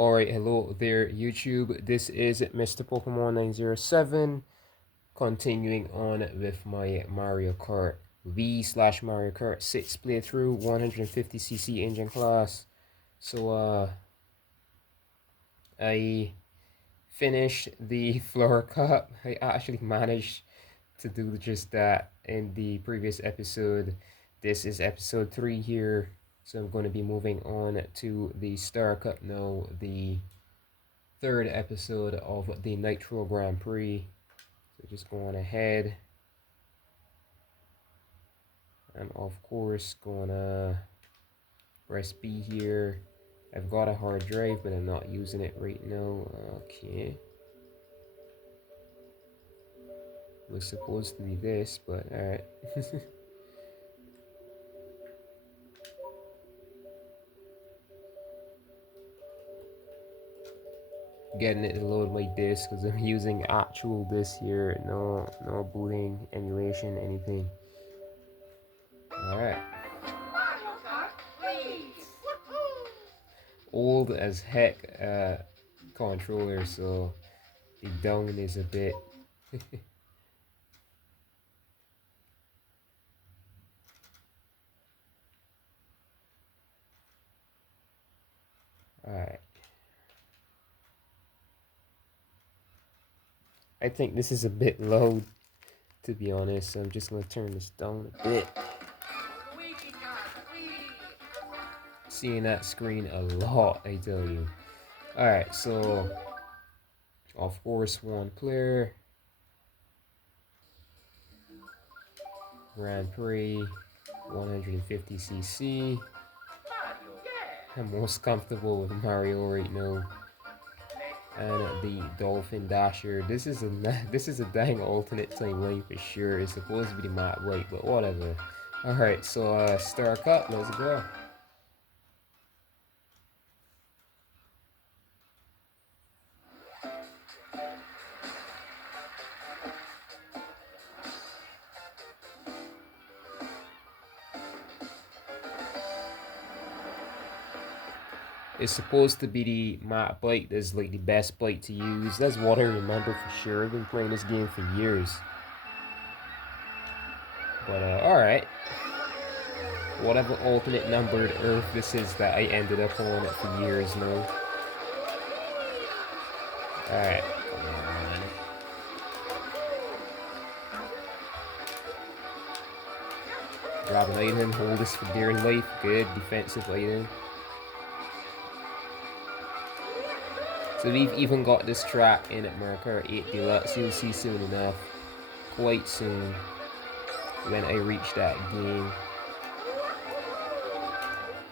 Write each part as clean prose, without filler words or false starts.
Alright, hello there YouTube. This is Mr. Pokemon 907, continuing on with my Mario Kart Wii slash Mario Kart 6 playthrough, 150cc engine class. So I finished the floor cup. I actually managed to do just that in the previous episode. This is episode 3 here. So I'm going to be moving on to the Star Cup now, the third episode of the Nitro Grand Prix. So just going ahead. And of course gonna press B here. I've got a hard drive, but I'm not using it right now. Okay. Was supposed to be this, but alright. Getting it to load my disk because I'm using actual disk here. No booting, emulation, anything. Alright. Old as heck controller, so the down is a bit alright. I think this is a bit low, to be honest, so I'm just going to turn this down a bit. Seeing that screen a lot, I tell you. Alright, so of course one player. Grand Prix 150cc. I'm most comfortable with Mario right now. And the Dolphin Dasher. This is a dang alternate timeline for sure. It's supposed to be the map right, but whatever. Alright, so Star Cup, let's go. It's supposed to be the map bike that's like the best bike to use. That's what I remember for sure. I've been playing this game for years. But alright. Whatever alternate numbered Earth this is that I ended up on it for years now. Alright. Grab an item, hold this for dear life. Good defensive item. So we've even got this track in at Mario Kart 8 Deluxe. You'll see soon enough, quite soon, when I reach that game.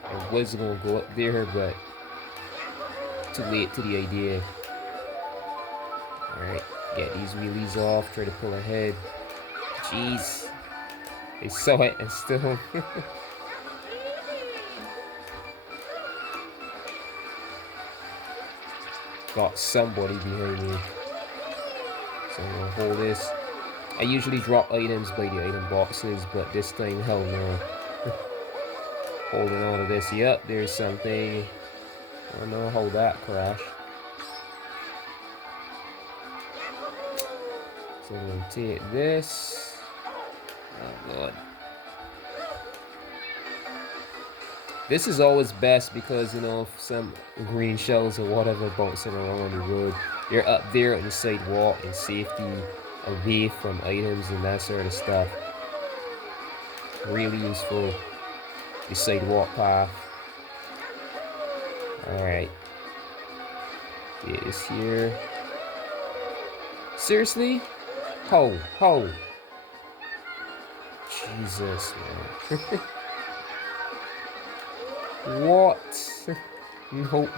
I was gonna go up there, but too late to the idea. Alright, get these wheelies off, try to pull ahead. Jeez. They saw it and still... got somebody behind me. So I'm gonna hold this. I usually drop items by the item boxes, but this time, hell no. Holding on to this. Yep, there's something. I don't know how that crashed. So I'm gonna take this. Oh god. This is always best because, you know, if some green shells or whatever bouncing around the road, you're up there on the sidewalk in safety, away from items and that sort of stuff. Really useful. The sidewalk path. Alright. Get this here. Seriously? Ho. Jesus, man. What? Nope.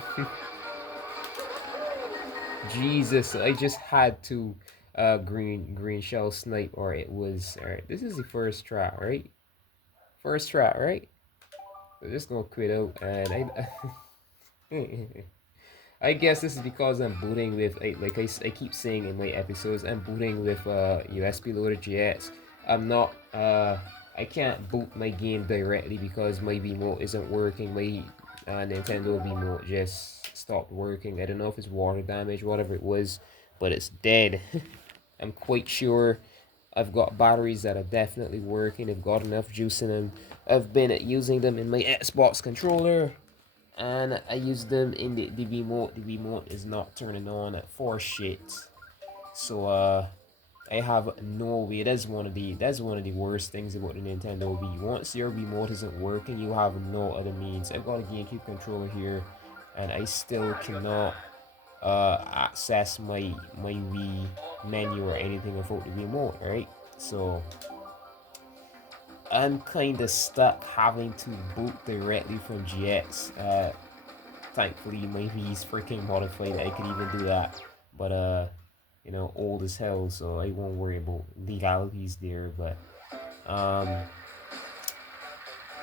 Jesus, I just had to green shell snipe, or it was alright. This is the first try, right? First try, right? I'm just gonna quit out, and I guess this is because I'm booting with like I keep saying in my episodes, I'm booting with USB loaded jets. I'm not I can't boot my game directly because my remote isn't working. My Nintendo remote just stopped working. I don't know if it's water damage, whatever it was, but it's dead. I'm quite sure I've got batteries that are definitely working. I've got enough juice in them. I've been using them in my Xbox controller, and I use them in the remote. The remote is not turning on for shit. So I have no way. That's one of the worst things about the Nintendo Wii. Once your remote isn't working, you have no other means. I've got a GameCube controller here, and I still cannot access my Wii menu or anything without the remote, right? So I'm kind of stuck having to boot directly from GX. Thankfully, my Wii's freaking modified. I could even do that, but old as hell, so I won't worry about legalities there. But um,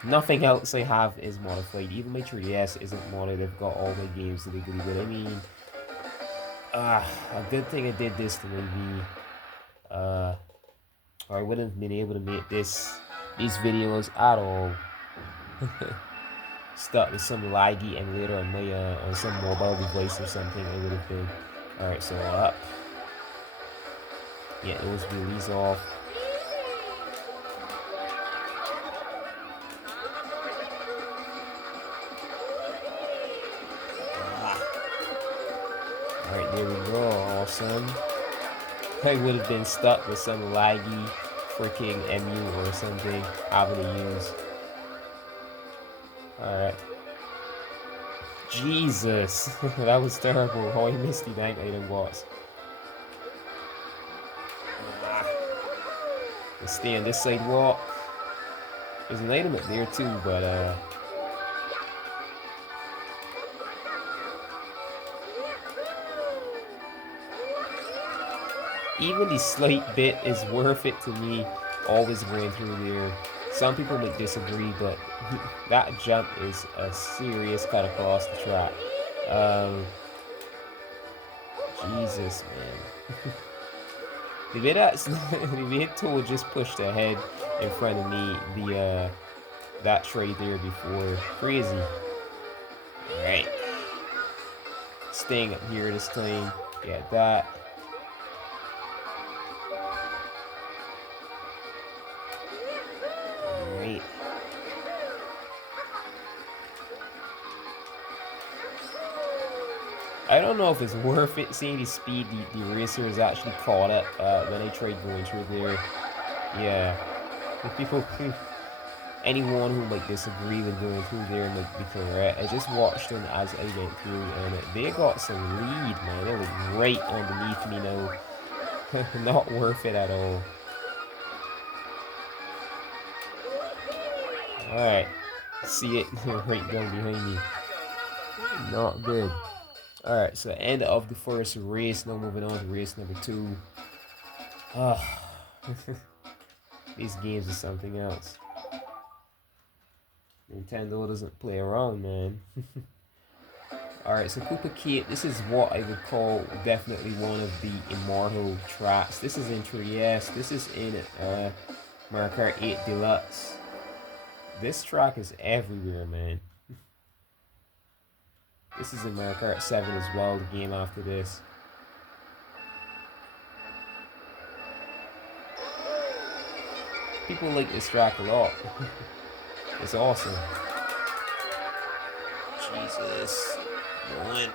nothing else I have is modified. Even my 3DS isn't modded. I've got all my games legally, but I mean, a good thing I did this to my Wii. Or I wouldn't have been able to make these videos at all. Stuck with some laggy, and later on my on some mobile device or something, I would have been. Alright, so up. Yeah, those wheelies off. Alright, there we go. Awesome. I would have been stuck with some laggy freaking MU or something having to use. Alright. Jesus. That was terrible. How I missed the dang item was. Let's stay on this sidewalk. There's an item up there too, but even the slight bit is worth it to me, always going through there. Some people might disagree, but that jump is a serious cut across the track. Jesus, man. The bit tool just pushed ahead in front of me, that tray there before. Crazy. Alright. Staying up here this time. Get that. Alright. I don't know if it's worth it seeing the speed the racer is actually caught up when I tried going through there. Yeah. People, anyone who might disagree with going through there might be correct. I just watched them as I went through, and they got some lead, man. They're like right underneath me now. Not worth it at all. Alright. See it right down behind me. Not good. Alright, so end of the first race. Now moving on to race number 2. These games are something else. Nintendo doesn't play around, man. Alright, so Koopa Kate, this is what I would call definitely one of the immortal tracks. This is in 3DS. This is in Mario Kart 8 Deluxe. This track is everywhere, man. This is in Mario Kart 7 as well, the game after this. People like this track a lot. It's awesome. Jesus. Going.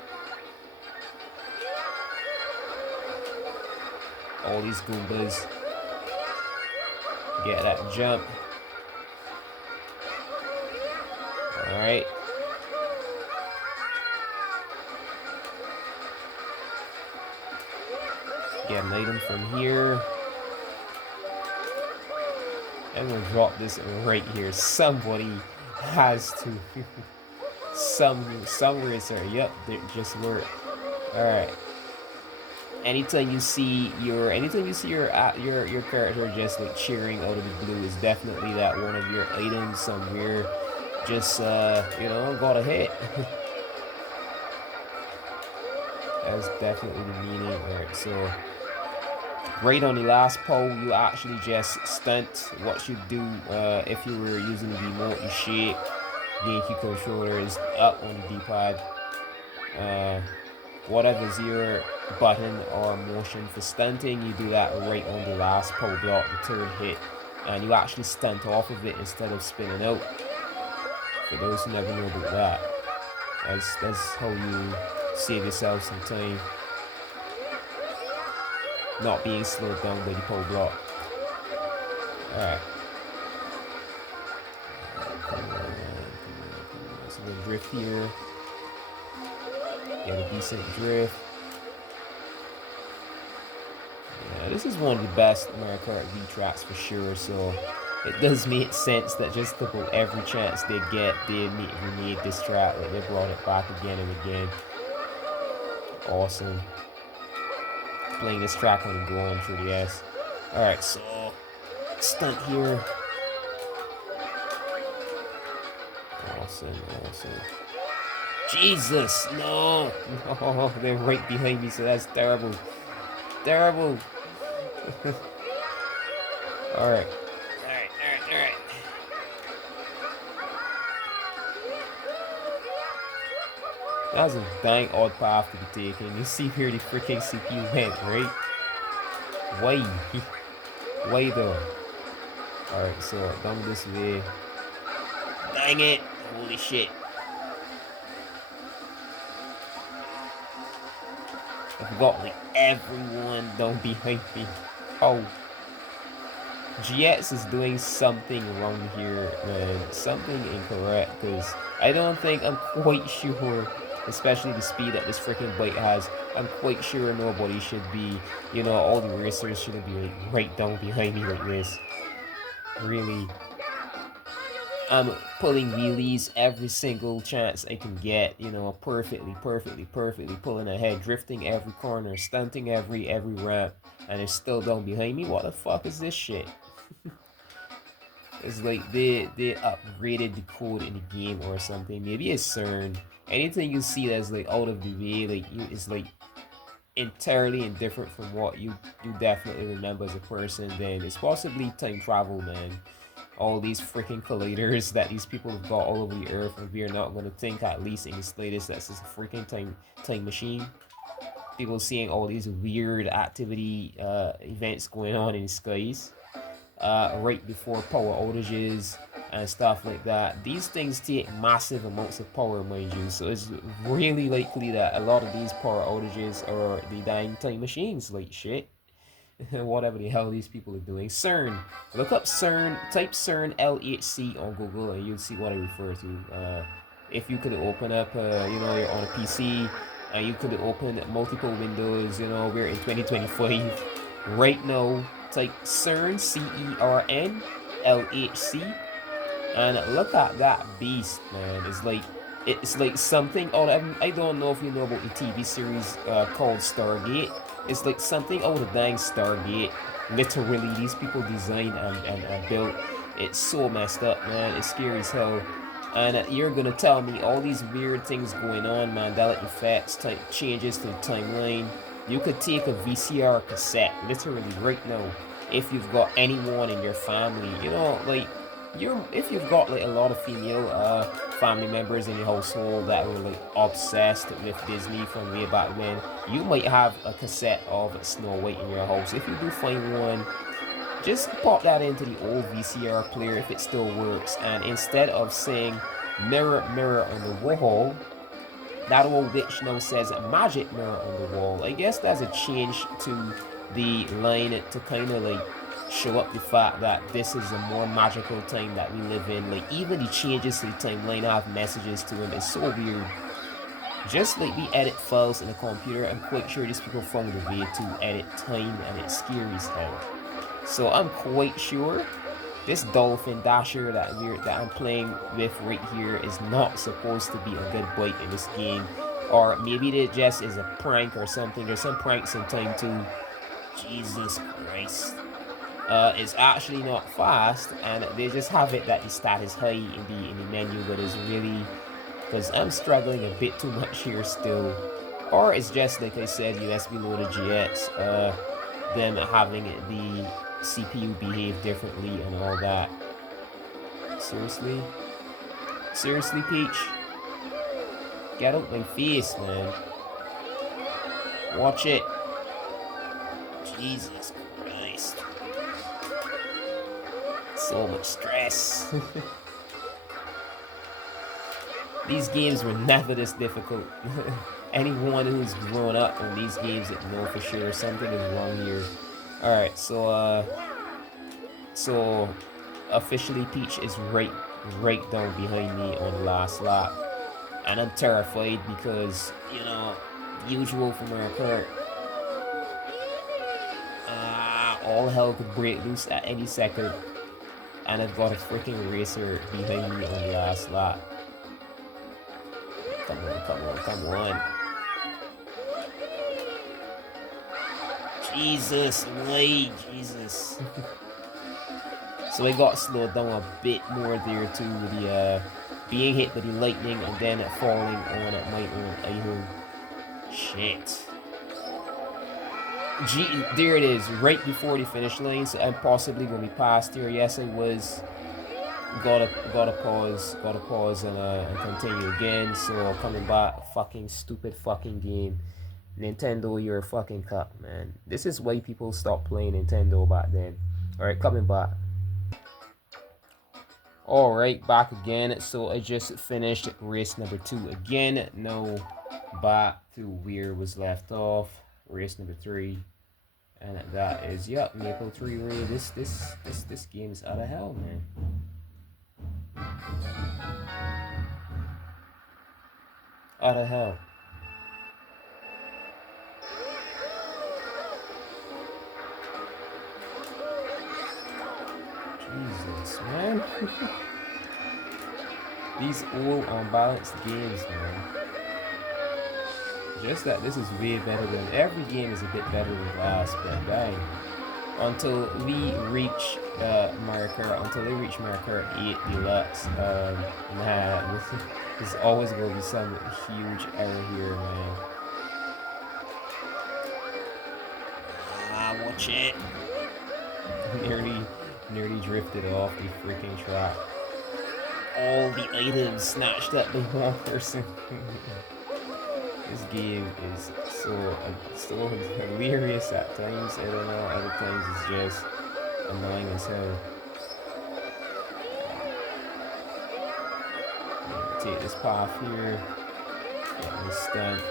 All these Goombas. Get that jump. Alright. Get an item from here. I'm gonna drop this right here. Somebody has to. Somewhere it's there. Yep, there just worked. Alright. Anytime you see your character just like cheering out of the blue, is definitely that one of your items somewhere. Just got a hit. That's definitely the meaning. Alright, so right on the last pole, you actually just stunt what you do if you were using the remote. You shake GameCube controller is up on the D-pad. Whatever's your button or motion for stunting, you do that right on the last power block, the third hit, and you actually stunt off of it instead of spinning out. For those who never know about that, that's how you save yourself some time, not being slowed down by the power block. Alright. Come on. So we're gonna drift here. Get a decent drift. Yeah, this is one of the best Mario Kart Wii tracks for sure, so it does make sense that just about every chance they get, they remade this track. Like, they brought it back again and again. Awesome. Playing this track on the go on 3DS. Alright, so stunt here. Awesome. Jesus, no! No, they're right behind me, so that's terrible. Terrible! Alright. That was a dang odd path to be taken. You see here the freaking CPU went, right? Why though? Alright, so down this way. Dang it! Holy shit. I've got like everyone down behind me. Oh. GX is doing something wrong here, man. Something incorrect, because I don't think, I'm quite sure, especially the speed that this freaking bike has, I'm quite sure nobody should be, you know, all the racers shouldn't be like right down behind me like this. Really. I'm pulling wheelies every single chance I can get, you know, perfectly pulling ahead, drifting every corner, stunting every ramp, and they're still down behind me. What the fuck is this shit? It's like they upgraded the code in the game or something. Maybe it's CERN. Anything you see that's like out of the way, like it's like entirely indifferent from what you definitely remember as a person, then it's possibly time travel, man. All these freaking colliders that these people have got all over the earth, and we are not going to think, at least in the slightest, that's just a freaking time machine. People seeing all these weird activity events going on in the skies right before power outages and stuff like that. These things take massive amounts of power, mind you, so it's really likely that a lot of these power outages are the dang time machines, like shit. Whatever the hell these people are doing. CERN. Look up CERN. Type CERN LHC on Google and you'll see what I refer to. If you could open up, you know, you're on a PC and you could open multiple windows, you know, we're in 2025 right now. Type CERN, CERN LHC, and look at that beast, man. It's like something. Oh, I don't know if you know about the TV series called Stargate. It's like something out of dang Stargate. Literally, these people designed and built. It's so messed up, man. It's scary as hell. And you're gonna tell me all these weird things going on, Mandela effects, type changes to the timeline. You could take a VCR cassette, literally right now, if you've got anyone in your family, you know, like if you've got like a lot of female family members in your household that were like obsessed with Disney from way back when, you might have a cassette of Snow White in your house. If you do find one, just pop that into the old VCR player if it still works, and instead of saying mirror mirror on the wall, that old witch now says magic mirror on the wall. I guess that's a change to the line to kind of like show up the fact that this is a more magical time that we live in. Like, even the changes to the timeline have messages to them. It's so weird. Just like we edit files in a computer, I'm quite sure these people found a way to edit time, and it's scary as hell. So I'm quite sure this Dolphin Dasher that I'm playing with right here is not supposed to be a good bike in this game. Or maybe it just is a prank or something. There's some pranks in time too. Jesus Christ. It's actually not fast, and they just have it that the stat is high in the menu, but it's really, because I'm struggling a bit too much here still. Or it's just, like I said, USB loaded GX, them having the CPU behave differently and all that. Seriously? Seriously, Peach? Get out my face, man. Watch it. Jesus Christ. So much stress. These games were never this difficult. Anyone who's grown up on these games that know for sure something is wrong here. Alright, so officially Peach is right down behind me on the last lap. And I'm terrified because, you know, usual for Mario Kart. All hell could break loose at any second. And I've got a freaking racer behind me on the last lap. Come on, come on, come on. Jesus, why? Jesus. So I got slowed down a bit more there too with the being hit by the lightning and then falling on at my own item. Shit. Gee, there it is, right before the finish line, so I'm possibly going to be past here. Yes, I was. Gotta pause and continue again. So coming back, fucking stupid fucking game. Nintendo, you're a fucking cuck, man. This is why people stopped playing Nintendo back then. Alright, coming back. Alright, back again. So I just finished race number 2 again. Now back to where was left off. Race number 3. And that is, yep, Maple Tree Ray. This game is out of hell, man. Out of hell. Jesus, man. These all unbalanced games, man. Just that this is way better than every game is a bit better than last, but dang. Until we reach Mario Kart, until they reach Mario Kart 8 Deluxe, nah, this is always going to be some huge error here, man. Watch it. Nearly drifted off the freaking track. All the items snatched up by one person. This game is so hilarious at times. I don't know, other times it's just annoying as hell. Take this path here. Get this stunt.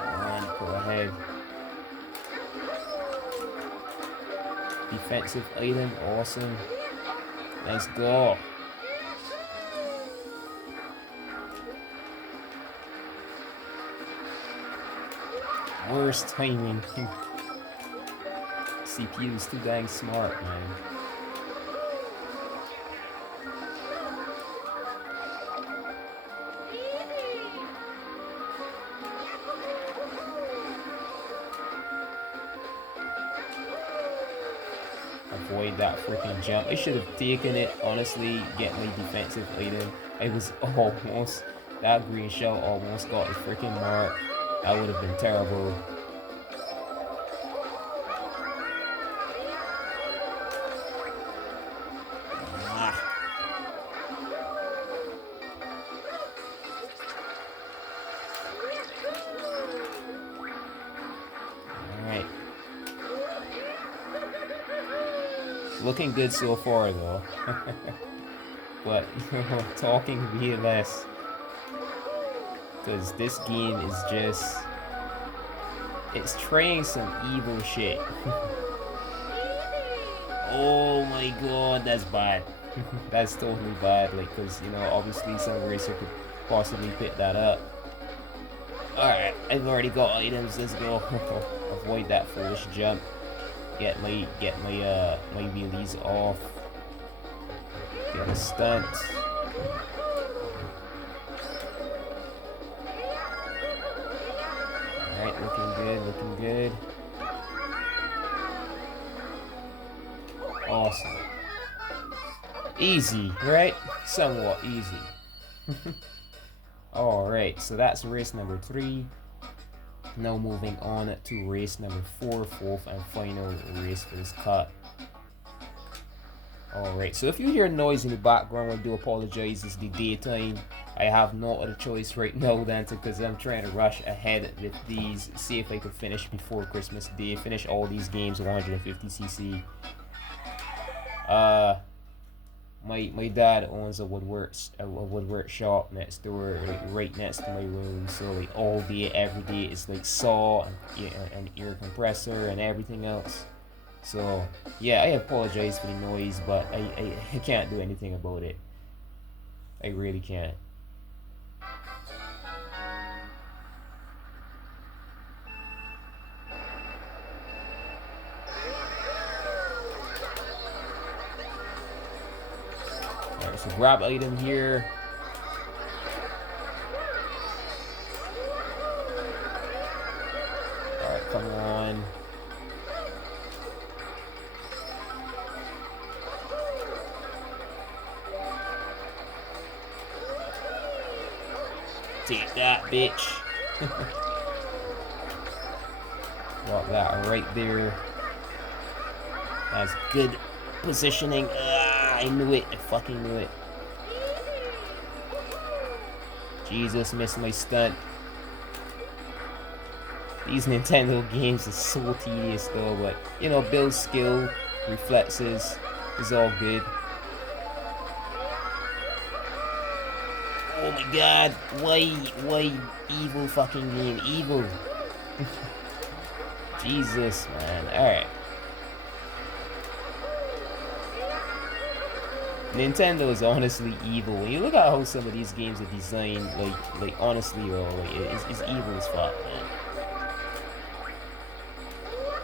And go ahead. Defensive item, awesome. Let's go. Worst timing. CPU is too dang smart, man. Avoid that freaking jump. I should have taken it, honestly, get my defensive item. I was almost, that green shell almost got the freaking mark. That would have been terrible. Alright. Looking good so far though. But, talking way less. Because this game is just, it's trying some evil shit. Oh my god, that's bad. That's totally bad, like, because, you know, obviously some racer could possibly pick that up. Alright, I've already got items, let's go. Avoid that foolish jump. Get my wheelies off. Get a stunt. Alright, looking good, looking good. Awesome. Easy, right? Somewhat easy. Alright, so that's race number 3. Now moving on to race number 4, fourth and final race for this cut. Alright, so if you hear noise in the background, I do apologize. It's the daytime. I have no other choice right now than to, because I'm trying to rush ahead with these. See if I can finish before Christmas Day. Finish all these games 150cc. My dad owns a woodwork shop next door, like right next to my room. So like all day, every day, it's like saw and air compressor and everything else. So yeah, I apologize for the noise, but I can't do anything about it. I really can't. Alright, so grab item here. Alright, come on. Take that, bitch. Drop that right there. That's good positioning. I knew it. I fucking knew it. Jesus, missed my stunt. These Nintendo games are so tedious though, but you know, build skill, reflexes is all good. Oh my god, why evil fucking game, evil. Jesus, man. Alright. Nintendo is honestly evil. When you look at how some of these games are designed, like honestly, bro, like it's evil as fuck, man.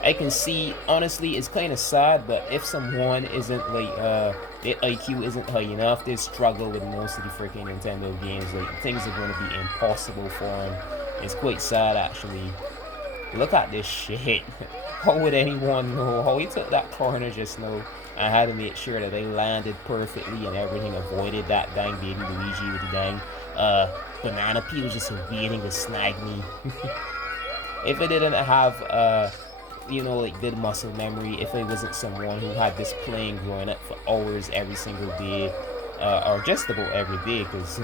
I can see, honestly, it's kind of sad, but if someone isn't like, their IQ isn't high enough, they struggle with most of the freaking Nintendo games. Like, things are going to be impossible for them. It's quite sad, actually. Look at this shit. How would anyone know? How he took that corner just now and had to make sure that they landed perfectly and everything, avoided that dang baby Luigi with the dang banana peel just waiting to snag me. If it didn't have you know, like good muscle memory, if I wasn't someone who had this playing growing up for hours every single day, or just about every day, because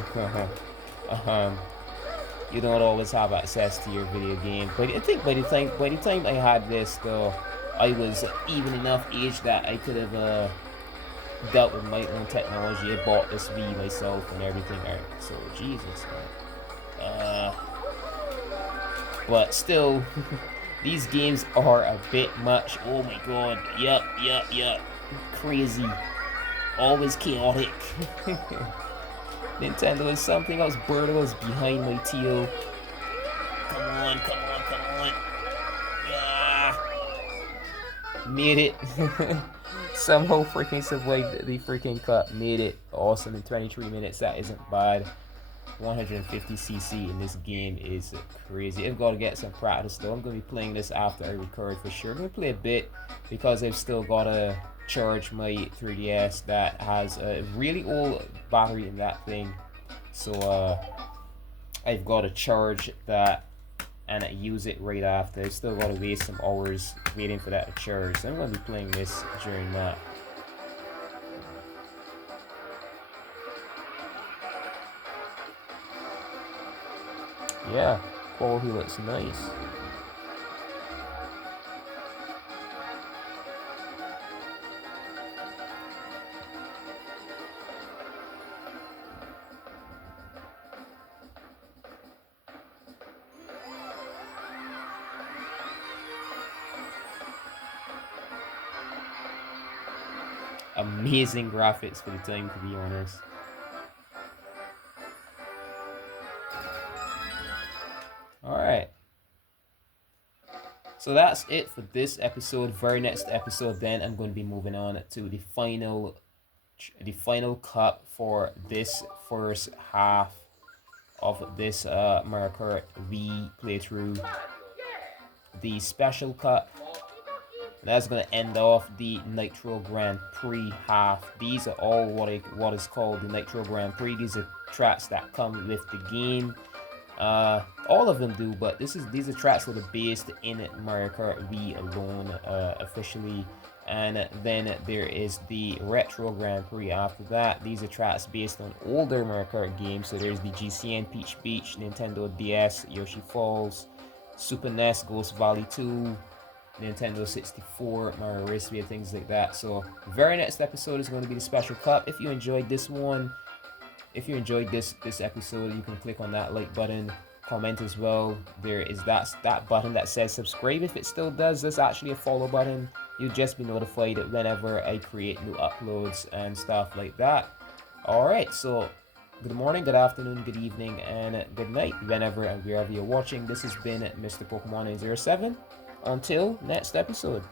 you don't always have access to your video game. But I think by the time I had this though, I was even enough age that I could have dealt with my own technology. I bought this Wii myself and everything. Alright, so Jesus, man. But still, these games are a bit much. Oh my god. Yup. Crazy. Always chaotic. Nintendo is something else. Birdo is behind my tail. Come on. Yeah. Made it. Somehow freaking survived the freaking cut. Made it. Awesome in 23 minutes. That isn't bad. 150cc in this game is crazy. I've got to get some practice though. I'm going to be playing this after I record for sure. I'm going to play a bit because I've still got to charge my 3DS that has a really old battery in that thing. So I've got to charge that and use it right after. I've still got to waste some hours waiting for that to charge. So I'm going to be playing this during that. Yeah, quality looks nice. Amazing graphics for the time, to be honest. Alright. So that's it for this episode. Very next episode, then I'm going to be moving on to the final cut for this first half of this Mario Kart Wii playthrough. The special cut. That's going to end off the Nitro Grand Prix half. These are all what is called the Nitro Grand Prix. These are tracks that come with the game. All of them do, but these are tracks that are based in Mario Kart Wii alone. Officially, And then there is the Retro Grand Prix after that. These are tracks based on older Mario Kart games. So there's the GCN Peach Beach, Nintendo DS, Yoshi Falls, Super NES Ghost Valley 2, Nintendo 64, Mario Raceway, things like that. So very next episode is going to be the Special Cup. If you enjoyed this one, if you enjoyed this episode, you can click on that like button, comment as well. There is that button that says subscribe. If it still does, there's actually a follow button. You'll just be notified whenever I create new uploads and stuff like that. Alright, so good morning, good afternoon, good evening, and good night whenever and wherever you're watching. This has been Mr. Pokemon 907. Until next episode.